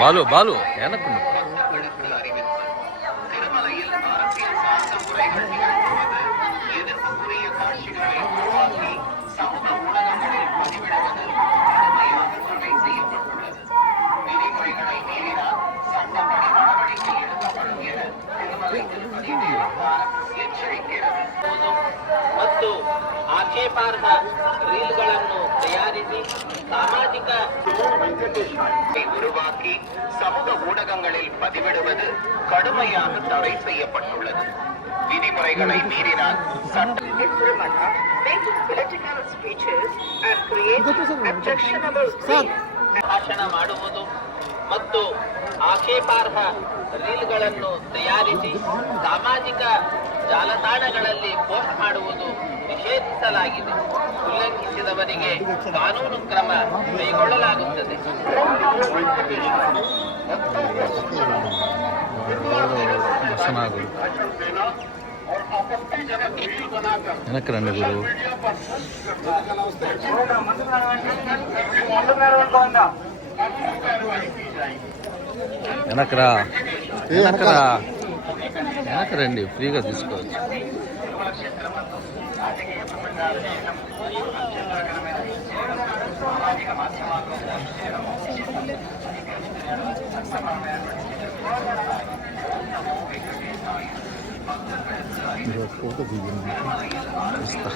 బాలు బాలు వెనక్కు ಮತ್ತು ಆಕ್ಷೇಪಾರ್ಹ ರೀಲ್ಗಳನ್ನು ತಯಾರಿಸಿ ಸಾಮಾಜಿಕ உருவாக்கி சமூக ஊடகங்களில் பதிவிடுவது கடுமையாக தடை செய்யப்பட்டுள்ளது. விதிமுறைகளை மீறினால் ಭಾಷಣ ಮಾಡುವುದು ಮತ್ತು ಆಕ್ಷೇಪಾರ್ಹ ರೀಲ್ಗಳನ್ನು ತಯಾರಿಸಿ ಸಾಮಾಜಿಕ ಜಾಲತಾಣಗಳಲ್ಲಿ ಪೋಸ್ಟ್ ಮಾಡುವುದು ನಿಷೇಧಿಸಲಾಗಿದೆ. ಉಲ್ಲಂಘಿಸಿದವರಿಗೆ ಕಾನೂನು ಕ್ರಮ ಕೈಗೊಳ್ಳಲಾಗುತ್ತದೆ. వెనక్కి గురు వెనకరా వెనకరా వెనక రండి, ఫ్రీగా తీసుకోవచ్చు. ఫోటో తీస్తా.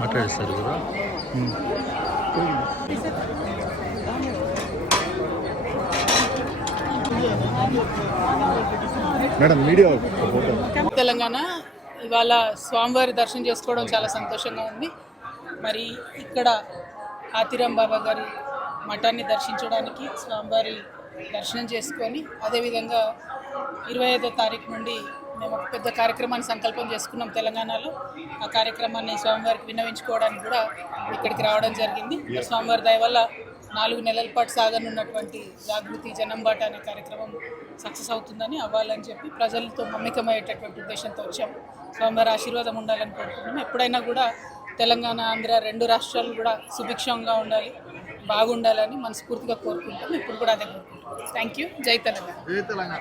మాట్లాడిస్తారు కదా మేడం. మీడియా తెలంగాణ ఇవాళ స్వామివారి దర్శనం చేసుకోవడం చాలా సంతోషంగా ఉంది. మరి ఇక్కడ ఆతిరాం బాబా గారి మఠాన్ని దర్శించడానికి స్వామివారి దర్శనం చేసుకొని అదేవిధంగా 25వ తారీఖు నుండి మేము ఒక పెద్ద కార్యక్రమాన్ని సంకల్పం చేసుకున్నాం తెలంగాణలో. ఆ కార్యక్రమాన్ని స్వామివారికి విన్నవించుకోవడానికి కూడా ఇక్కడికి రావడం జరిగింది. స్వామివారి దయ వల్ల 4 నెలల పాటు సాగనున్నటువంటి జాగృతి జనంబాట అనే కార్యక్రమం సక్సెస్ అవుతుందని, అవ్వాలని చెప్పి ప్రజలతో మమేకమయ్యేటటువంటి ఉద్దేశంతో వచ్చాము. స్వామివారి ఆశీర్వాదం ఉండాలని కోరుకుంటున్నాం. ఎప్పుడైనా కూడా తెలంగాణ ఆంధ్ర 2 రాష్ట్రాలు కూడా సుభిక్షంగా ఉండాలి, బాగుండాలని మనస్ఫూర్తిగా కోరుకుంటాం. ఇప్పుడు కూడా అదే కోరుకుంటాం. Thank you. జై తెలంగాణ.